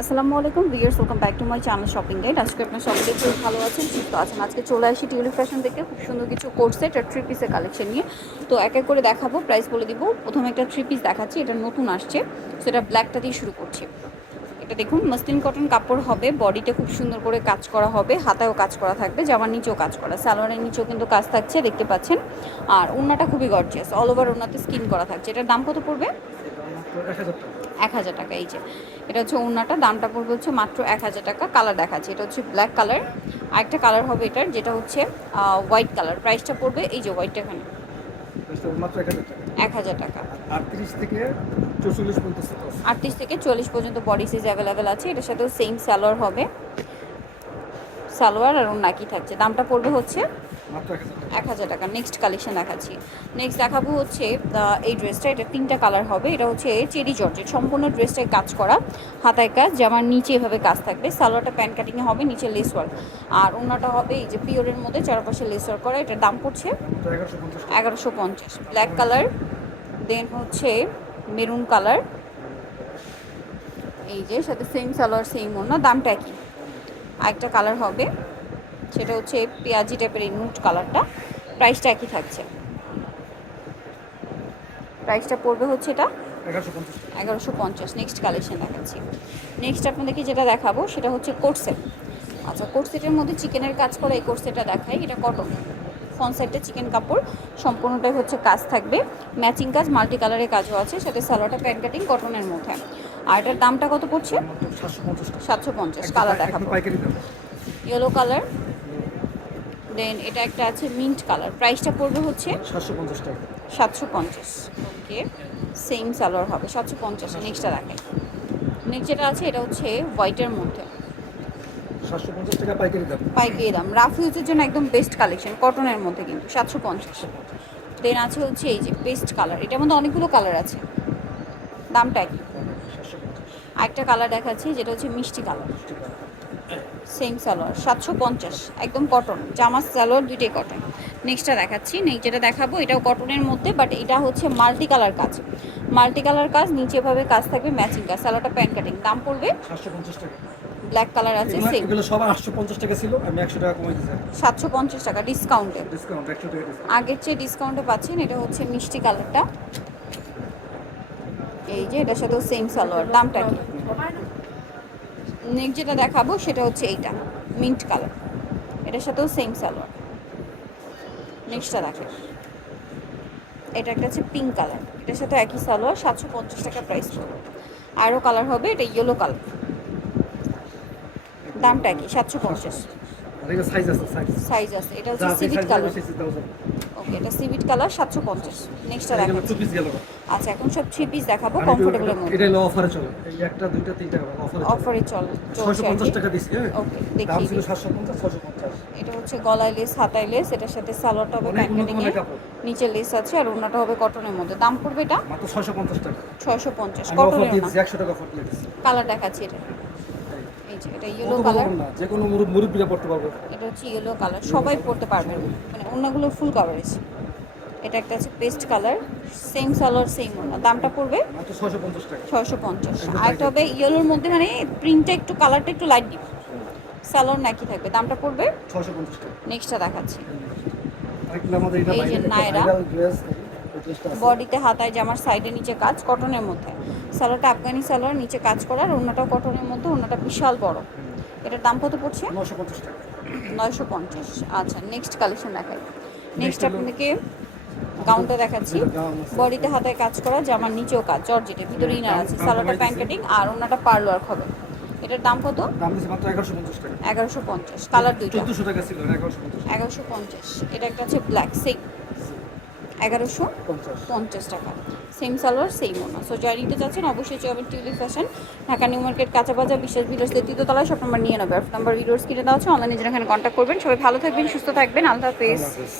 আসসালামু আলাইকুম viewers welcome back to my channel shopping guide আজকে আপনার সকলে খুব ভালো আছেন, সুস্থ আছেন। আজকে চলে আসি টিউলিপ ফ্যাশন থেকে খুব সুন্দর কিছু কোট সেট আর থ্রি পিসের কালেকশন নিয়ে। তো এক এক করে দেখাবো প্রাইস বলে দিব। প্রথমে একটা থ্রি পিস দেখাচ্ছি, এটা নতুন আসছে। সেটা ব্ল্যাকটা দিয়ে শুরু করছি। এটা দেখুন মাসলিন কটন কাপড় হবে বডিতে খুব সুন্দর করে কাজ করা হবে, হাতায়ও কাজ করা থাকবে, জামার নিচেও কাজ করা, সালোয়ারের নিচেও কিন্তু কাজ থাকছে, দেখতে পাচ্ছেন। আর ওড়নাটা খুবই গর্জিয়াস অল ওভার ওড়নাতে স্কিন করা থাকছে। এটার দাম কত পড়বে? এক হাজার টাকা এই যে। এটা হচ্ছে ওনাটা দামটা পড়বে হচ্ছে মাত্র এক হাজার টাকা কালার দেখাচ্ছে। এটা হচ্ছে ব্ল্যাক কালার। আরেকটা কালার হবে এটার যেটা হচ্ছে হোয়াইট কালার। প্রাইসটা পড়বে এই যে হোয়াইটটা এখানে। এক হাজার টাকা। আটত্রিশ থেকে চল্লিশ পর্যন্ত বডি সাইজ অ্যাভেলেবেল আছে। এটার সাথেও সেম স্যালোয়ার হবে। সালোয়ার আর ওড়না কি থাকছে। দামটা পড়বে হচ্ছে এক হাজার টাকা। নেক্সট কালেকশন দেখাচ্ছি। নেক্সট দেখাবো হচ্ছে এই ড্রেসটা এটা তিনটা কালার হবে। এটা হচ্ছে চেরি জর্জেট। সম্পূর্ণ ড্রেসটায় কাজ করা। হাতায় কাজ জামার নিচে এভাবে কাজ থাকবে। সালোয়ারটা প্যান্ট কাটিংয়ে হবে নিচে লেস ওয়ার্ক আর ওনাটা হবে এই যে পিওরের মধ্যে চারপাশে লেস ওয়ার্ক করা। এটার দাম পড়ছে এগারোশো পঞ্চাশ ব্ল্যাক কালার দেন হচ্ছে মেরুন কালার এই যে সাথে সেম সালোয়ার সেম ওনা দামটা কি আরেকটা কালার হবে। সেটা হচ্ছে পেঁয়াজি টাইপের এই নুট কালারটা প্রাইসটা একই থাকছে। প্রাইসটা পড়বে হচ্ছে এটা এগারোশো পঞ্চাশ নেক্সট কালেকশন দেখাচ্ছি। নেক্সট আপনাদেরকে যেটা দেখাবো সেটা হচ্ছে কোর্সেট আচ্ছা কোটসেটের মধ্যে চিকেনের কাজ করা এই কোর্সেটটা দেখাই। এটা কটন ফ্রন্ট সাইডে চিকেন কাপড়। সম্পূর্ণটাই হচ্ছে কাজ থাকবে। ম্যাচিং কাজ মাল্টি কালারের কাজও আছে। সাথে সালোয়ারটা প্যান্ট কাটিং কটনের মধ্যে। আর এটার দামটা কত পড়ছে? সাতশো পঞ্চাশ কালার দেখাবো। ইয়েলো কালার দেন এটা একটা আছে মিন্ট কালার প্রাইসটা পড়বে হচ্ছে সাতশো পঞ্চাশ ওকে সেম সালোয়ার হবে সাতশো পঞ্চাশ। নেক্সটটা দেখাই নেক্সট যেটা আছে এটা হচ্ছে হোয়াইটের মধ্যে। পাইকারি দাম। রাফ ইউজের জন্য একদম বেস্ট কালেকশন কটনের মধ্যে কিন্তু সাতশো পঞ্চাশ। দেন আছে হচ্ছে এই যে পেস্ট কালার এটার মধ্যে অনেকগুলো কালার আছে। দামটা কি? পঞ্চাশ আরেকটা কালার দেখাচ্ছি যেটা হচ্ছে মিষ্টি কালার সেম সালোয়ার সাতশো পঞ্চাশ একদম কটন জামা সালোয়ার দুইটাই কটন নেক্সটটা দেখাচ্ছি নেক্সট যেটা দেখাবো এটাও কটনের মধ্যে বাট এটা হচ্ছে মাল্টি কালার কাজ। মাল্টি কালার কাজ নিচে ভাবে কাজ থাকবে ম্যাচিং কাজ সালোয়ারটা প্যান্ট কাটিং দাম পড়বে সাতশো ব্ল্যাক কালার আছে এগুলো- সব টাকা ছিল আমি একশো টাকা সাতশো টাকা ডিসকাউন্টে ডিসকাউন্ট একশো টাকা আগের চেয়ে ডিসকাউন্টে পাচ্ছেন এটা হচ্ছে মিষ্টি কালারটা এই যে এটার সাথেও সেম সালোয়ার দামটা কি? নেক্সট যেটা দেখাবো সেটা হচ্ছে এইটা মিন্ট কালার এটার সাথেও সেম সালোয়ার নেক্সটটা দেখে এটা একটা হচ্ছে পিঙ্ক কালার এটার সাথে একই সালোয়ার সাতশো পঞ্চাশ টাকা প্রাইস পড়বে। আরও কালার হবে এটা ইয়েলো কালার দামটা কি? সাতশো পঞ্চাশ। সাইজ আছে এটা হচ্ছে সিভিট কালার। ওকে এটা সিভিট কালার সাতশো পঞ্চাশ। নেক্সটটা এগুলো দেখাচ্ছি। two আচ্ছা এখন সব থ্রি পিস দেখাবো মধ্যে। এটা হলো অফারে চলে। এই একটা দুইটা তিনটা অফারে চল। টাকা হ্যাঁ? ওকে দাম দেখি ছিল এটা হচ্ছে গলায় লেস হাতায় লেস এটার সাথে সালোয়ারটা হবে অনেক প্যান্ট উন্নত কাটিং মানের কাপড়। নিচে লেস আছে আর ওনাটা হবে কটনের মধ্যে। দাম পড়বে এটা? মাত্র ছয়শো পঞ্চাশ টাকা। ছয়শো পঞ্চাশ আমি অফার কটনের না দিচ্ছি একশো টাকা অফার দিয়ে কালার দেখাচ্ছি এটা। যে এটা ইয়েলো কালার যে কোনো মুরুব মুরব্বীরা পড়তে পারব। এটা হচ্ছে ইয়েলো কালার সবাই পড়তে পারবেন মানে অন্যগুলো ফুল কাভারেজ এটা একটা আছে paste colour same salwar same ওনা দামটা পড়বে ছয়শো পঞ্চাশ টাকা। ছয়শো পঞ্চাশ। আর একটা হবে ইয়েলোর মধ্যে মানে প্রিন্টটা একটু কালারটা একটু লাইট দিব। সালোয়ার নাকি থাকবে। দামটা পড়বে ছয়শো পঞ্চাশ টাকা। নেক্সটটা দেখাচ্ছি। এই যে নায়রা। আছে। বডিতে হাতায় জামার সাইডে নিচে কাজ কটনের মধ্যে। সালোয়ারটা আফগানি সালোয়ার নিচে কাজ করার অন্যটাও কটনের মধ্যে অন্যটা বিশাল বড়। এটার দাম কত পড়ছে? নয়শো পঞ্চাশ আচ্ছা নেক্সট কালেকশন দেখাই। নেক্সট আপনাদেরকে গাউনটা দেখাচ্ছি। আছে। বডিতে হাতায় কাজ করা জামার নিচেও কাজ জর্জেটের ভিতরে ইনার আছে। দাম- সালোয়ারটা প্যান্ট কাটিং আর অন্যটা পার্ল ওয়ার্ক হবে। এটার দাম কত? এগারোশো পঞ্চাশ কালার দুইটা। এগারোশো পঞ্চাশ। এটা একটা আছে ব্ল্যাক সেম এগারোশো পঞ্চাশ। টাকা। সেম সালোয়ার সেম ওনা সো যারা নিতে চাচ্ছেন অবশ্যই চলবেন Tulip Fashion Dhaka New Market কাঁচা বাজার বিশ্বাস ভিডিওস তলায়। সব নাম্বার নিয়ে নেবে। নাম্বার ভিডিওস কিনে দেওয়া হচ্ছে অনলাইনে যেখানে কন্ট্যাক্ট করবেন। সবাই ভালো থাকবেন সুস্থ থাকবেন। আলাদা ফেস আল্লাহ হাফেজ।